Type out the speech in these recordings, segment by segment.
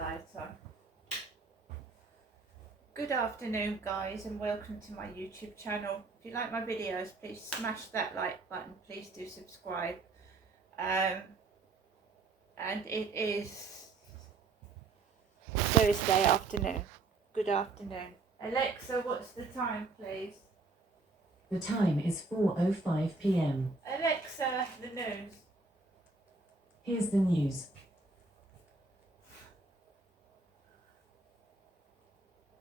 light on. Good afternoon guys, and welcome to my YouTube channel. If you like my videos, please smash that like button. Please do subscribe. And it is Thursday afternoon. Good afternoon. Alexa, what's the time please? The time is 4:05 p.m. Alexa, the news. Here's the news.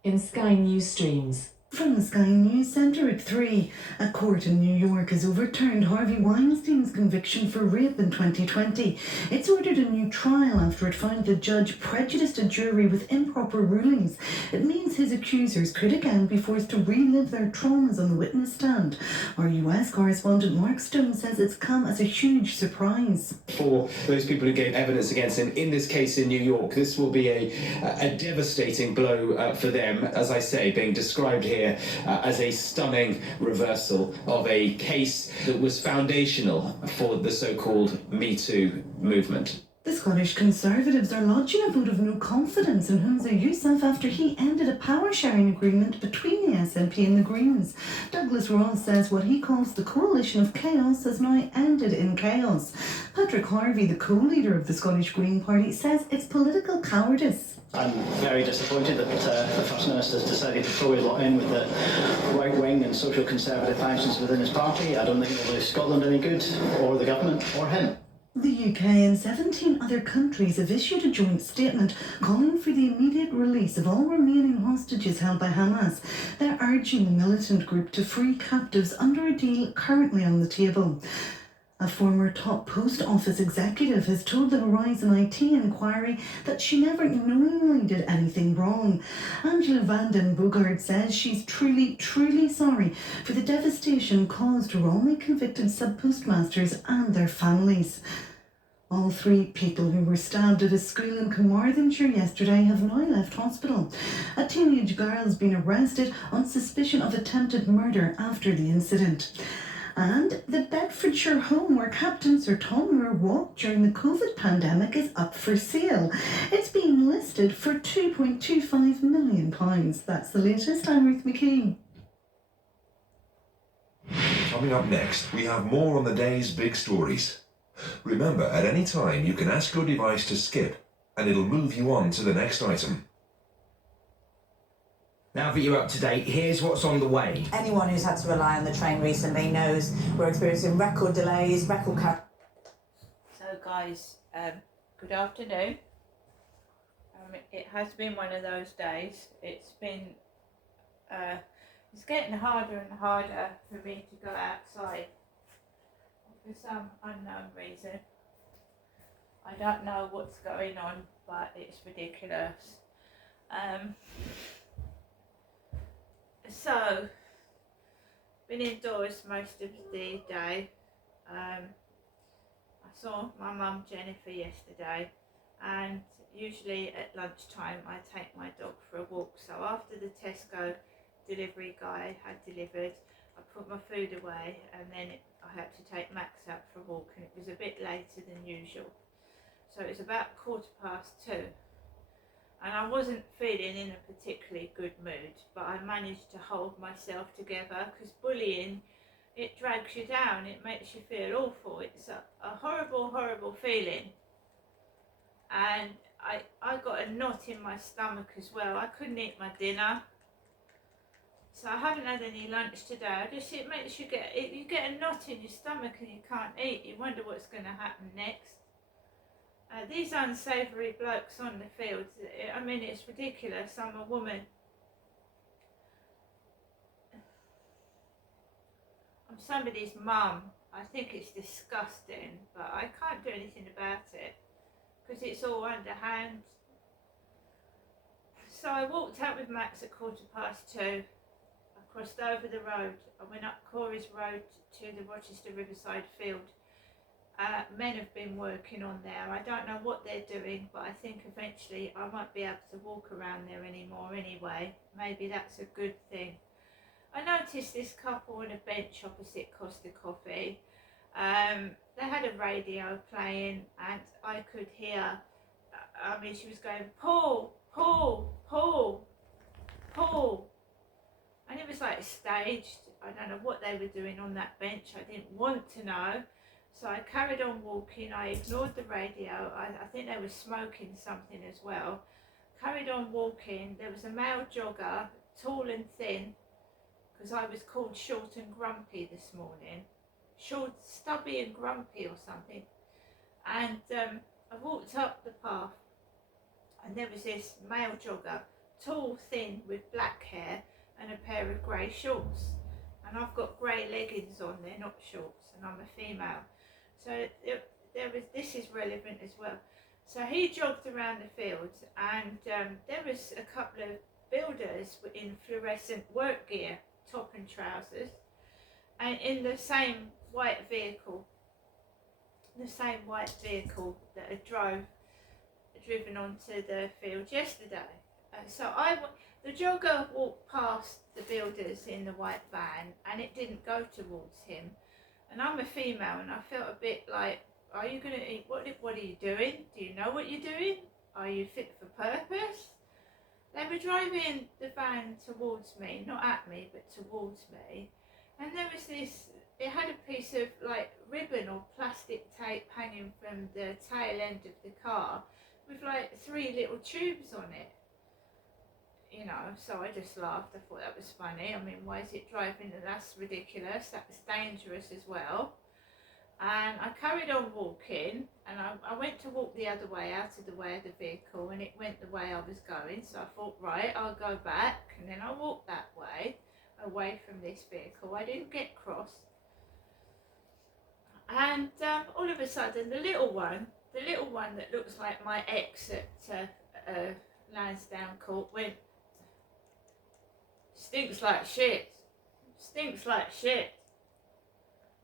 In Sky News streams. From the Sky News Centre at 3, a court in New York has overturned Harvey Weinstein's conviction for rape in 2020. It's ordered a new trial after it found the judge prejudiced a jury with improper rulings. It means his accusers could again be forced to relive their traumas on the witness stand. Our US correspondent Mark Stone says it's come as a huge surprise. For those people who gave evidence against him, in this case in New York, this will be a devastating blow for them, as I say, being described here as a stunning reversal of a case that was foundational for the so-called Me Too movement. The Scottish Conservatives are lodging a vote of no confidence in Humza Yousaf after he ended a power-sharing agreement between the SNP and the Greens. Douglas Ross says what he calls the coalition of chaos has now ended in chaos. Patrick Harvey, the co-leader of the Scottish Green Party, says it's political cowardice. I'm very disappointed that the First Minister's decided to throw a lot in with the right-wing and social conservative factions within his party. I don't think it'll do Scotland any good, or the government, or him. The UK and 17 other countries have issued a joint statement calling for the immediate release of all remaining hostages held by Hamas. They're urging the militant group to free captives under a deal currently on the table. A former top post office executive has told the Horizon IT inquiry that she never knowingly did anything wrong. Angela van den Boogaard says she's truly sorry for the devastation caused to wrongly convicted sub-postmasters and their families. All three people who were stabbed at a school in Carmarthenshire yesterday have now left hospital. A teenage girl has been arrested on suspicion of attempted murder after the incident. And the Bedfordshire home where Captain Sir Tom Moore walked during the COVID pandemic is up for sale. It's been listed for £2.25 million. That's the latest. I'm Ruth McKee. Coming up next, we have more on the day's big stories. Remember, at any time you can ask your device to skip and it'll move you on to the next item. Now that you're up to date, here's what's on the way. Anyone who's had to rely on the train recently knows we're experiencing record delays, record So guys, good afternoon. It has been one of those days. It's getting harder and harder for me to go outside for some unknown reason. I don't know what's going on, but it's ridiculous. So, been indoors most of the day. I saw my mum Jennifer yesterday, and usually at lunchtime I take my dog for a walk. So after the Tesco delivery guy had delivered, I put my food away, and then I had to take Max out for a walk, and it was a bit later than usual. So it was about 2:15. And I wasn't feeling in a particularly good mood, but I managed to hold myself together, because bullying, it drags you down, it makes you feel awful. It's a horrible feeling. And I got a knot in my stomach as well. I couldn't eat my dinner. So I haven't had any lunch today. It makes you get a knot in your stomach and you can't eat. You wonder what's going to happen next. These unsavoury blokes on the field, I mean, it's ridiculous. I'm a woman. I'm somebody's mum. I think it's disgusting, but I can't do anything about it because it's all underhand. So I walked out with Max at 2:15. I crossed over the road. I went up Corey's Road to the Rochester Riverside Field. Men have been working on there. I don't know what they're doing, but I think eventually I won't be able to walk around there anymore anyway. Maybe that's a good thing. I noticed this couple on a bench opposite Costa Coffee. They had a radio playing, and I could hear I mean, she was going, Paul, Paul, Paul, Paul. And it was like staged. I don't know what they were doing on that bench. I didn't want to know. So I carried on walking. I ignored the radio. I think they were smoking something as well. Carried on walking. There was a male jogger, tall and thin, because I was called short and grumpy this morning. Short, stubby and grumpy or something. And I walked up the path and there was this male jogger, tall, thin, with black hair and a pair of grey shorts. And I've got grey leggings on, they're not shorts, and I'm a female. So this is relevant as well. So he jogged around the fields, and there was a couple of builders in fluorescent work gear, top and trousers, and in the same white vehicle, that had driven onto the field yesterday. So the jogger walked past the builders in the white van, and it didn't go towards him. And I'm a female, and I felt a bit like, are you going to eat? What are you doing? Do you know what you're doing? Are you fit for purpose? They were driving the van towards me, not at me, but towards me. And there was this, it had a piece of like ribbon or plastic tape hanging from the tail end of the car with like 3 little tubes on it. You know, so I just laughed. I thought that was funny. I mean, why is it driving? That's ridiculous. That's dangerous as well. And I carried on walking, and I went to walk the other way, out of the way of the vehicle, and it went the way I was going. So I thought, right, I'll go back, and then I walked that way, away from this vehicle. I didn't get cross. And all of a sudden, the little one that looks like my ex at Lansdowne Court went, stinks like shit. Stinks like shit.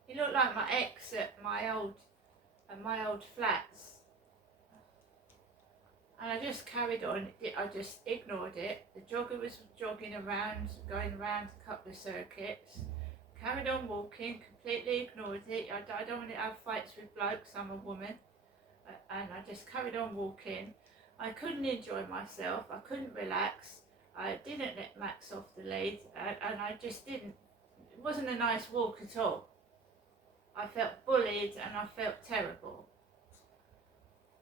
He looked like my ex at my old flats. And I just carried on. I just ignored it. The jogger was jogging around, going around a couple of circuits. Carried on walking, completely ignored it. I don't want to have fights with blokes, I'm a woman. And I just carried on walking. I couldn't enjoy myself. I couldn't relax. I didn't let Max off the lead, and I just didn't. It wasn't a nice walk at all. I felt bullied and I felt terrible.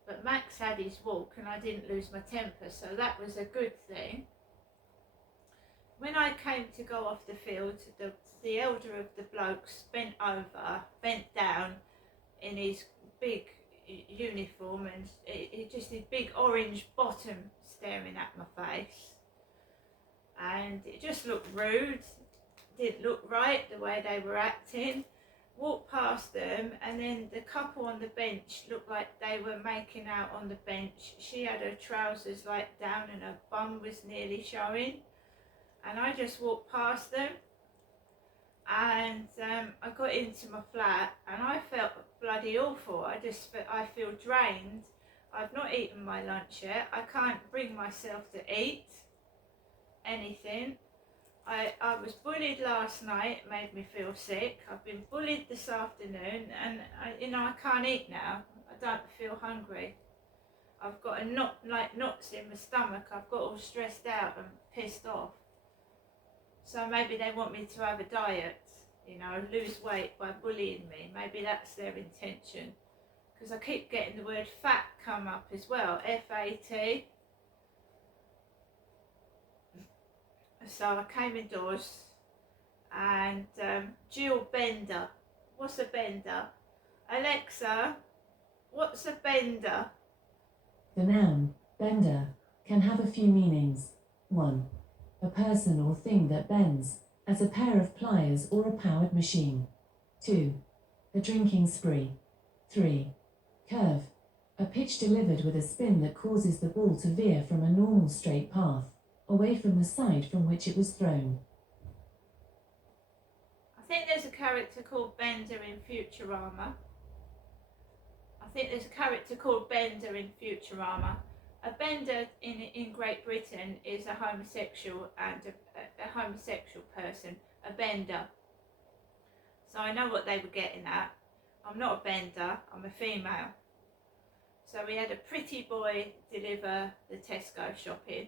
But Max had his walk and I didn't lose my temper, so that was a good thing. When I came to go off the field, the elder of the blokes bent down in his big uniform, and it just his big orange bottom staring at my face. And it just looked rude, didn't look right the way they were acting. Walked past them, and then the couple on the bench looked like they were making out on the bench. She had her trousers like down and her bum was nearly showing. And I just walked past them, and I got into my flat, and I felt bloody awful. I feel drained. I've not eaten my lunch yet. I can't bring myself to eat anything. I was bullied last night, it made me feel sick. I've been bullied this afternoon, and I can't eat now. I don't feel hungry. I've got knots in my stomach. I've got all stressed out and pissed off. So maybe they want me to have a diet, lose weight by bullying me. Maybe that's their intention. Because I keep getting the word fat come up as well, F-A-T. So I came indoors, and Jill Bender. What's a bender? Alexa, what's a bender? The noun, bender, can have a few meanings. 1. A person or thing that bends, as a pair of pliers or a powered machine. 2. A drinking spree. 3. Curve. A pitch delivered with a spin that causes the ball to veer from a normal straight path, away from the side from which it was thrown. I think there's a character called Bender in Futurama. A bender in Great Britain is a homosexual and a homosexual person, a bender. So I know what they were getting at. I'm not a bender, I'm a female. So we had a pretty boy deliver the Tesco shopping.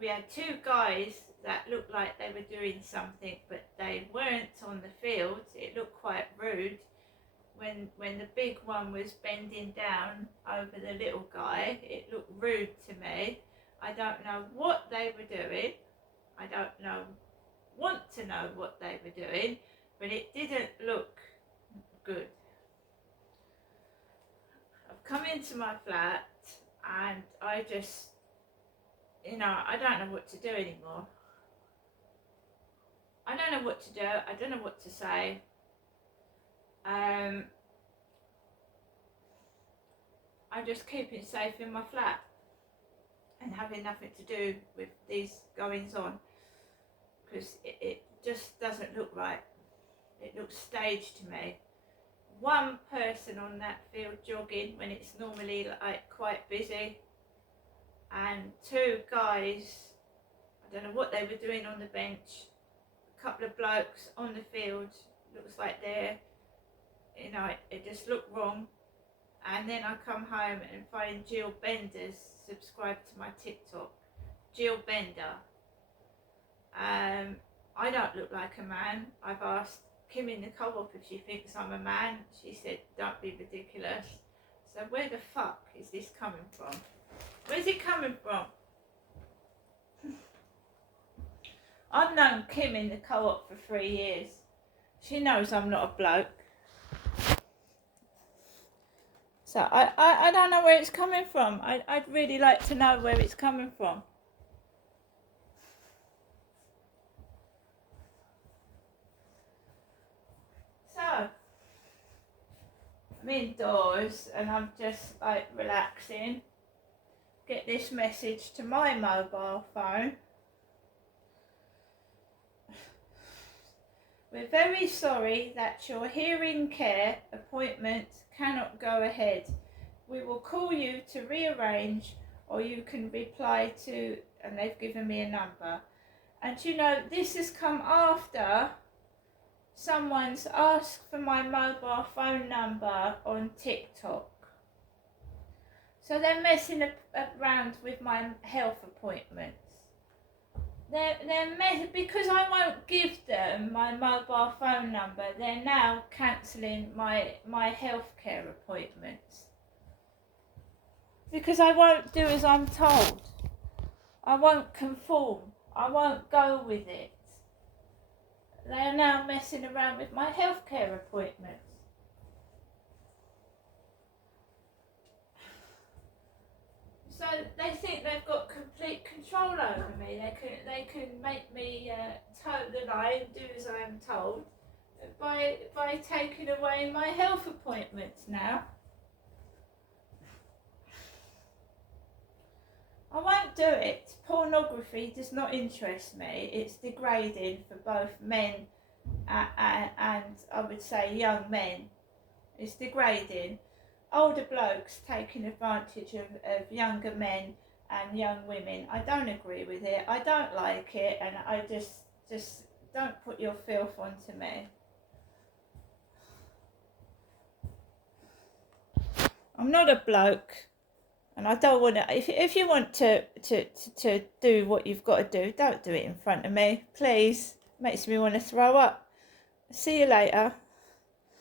We had two guys that looked like they were doing something, but they weren't on the field. It looked quite rude. When the big one was bending down over the little guy, it looked rude to me. I don't know what they were doing. I don't want to know what they were doing, but it didn't look good. I've come into my flat and I just, I don't know what to do anymore. I don't know what to do. I don't know what to say. I'm just keeping safe in my flat and having nothing to do with these goings on, because it just doesn't look right. It looks staged to me. One person on that field jogging when it's normally like quite busy, and two guys, I don't know what they were doing on the bench, a couple of blokes on the field, looks like they're, it just looked wrong. And then I come home and find Jill Bender's subscribed to my TikTok. Jill Bender. I don't look like a man. I've asked Kim in the co-op if she thinks I'm a man. She said, don't be ridiculous. So where the fuck is this coming from? Where's it coming from? I've known Kim in the co-op for 3 years. She knows I'm not a bloke. So I don't know where it's coming from. I'd really like to know where it's coming from. So, I'm indoors and I'm just like relaxing. Get this message to my mobile phone. We're very sorry that your hearing care appointment cannot go ahead. We will call you to rearrange, or you can reply to, and they've given me a number. And this has come after someone's asked for my mobile phone number on TikTok. So they're messing around with my health appointments. They're because I won't give them my mobile phone number, they're now cancelling my healthcare appointments. Because I won't do as I'm told. I won't conform. I won't go with it. They are now messing around with my healthcare appointments. So they think they've got complete control over me. They can make me toe the line, do as I am told, by taking away my health appointments now. I won't do it. Pornography does not interest me. It's degrading for both men and I would say young men. It's degrading. Older blokes taking advantage of younger men and young women. I don't agree with it. I don't like it, and I just don't put your filth onto me. I'm not a bloke, and I don't want to. If you want to do what you've got to do, don't do it in front of me, please. Makes me want to throw up. See you later.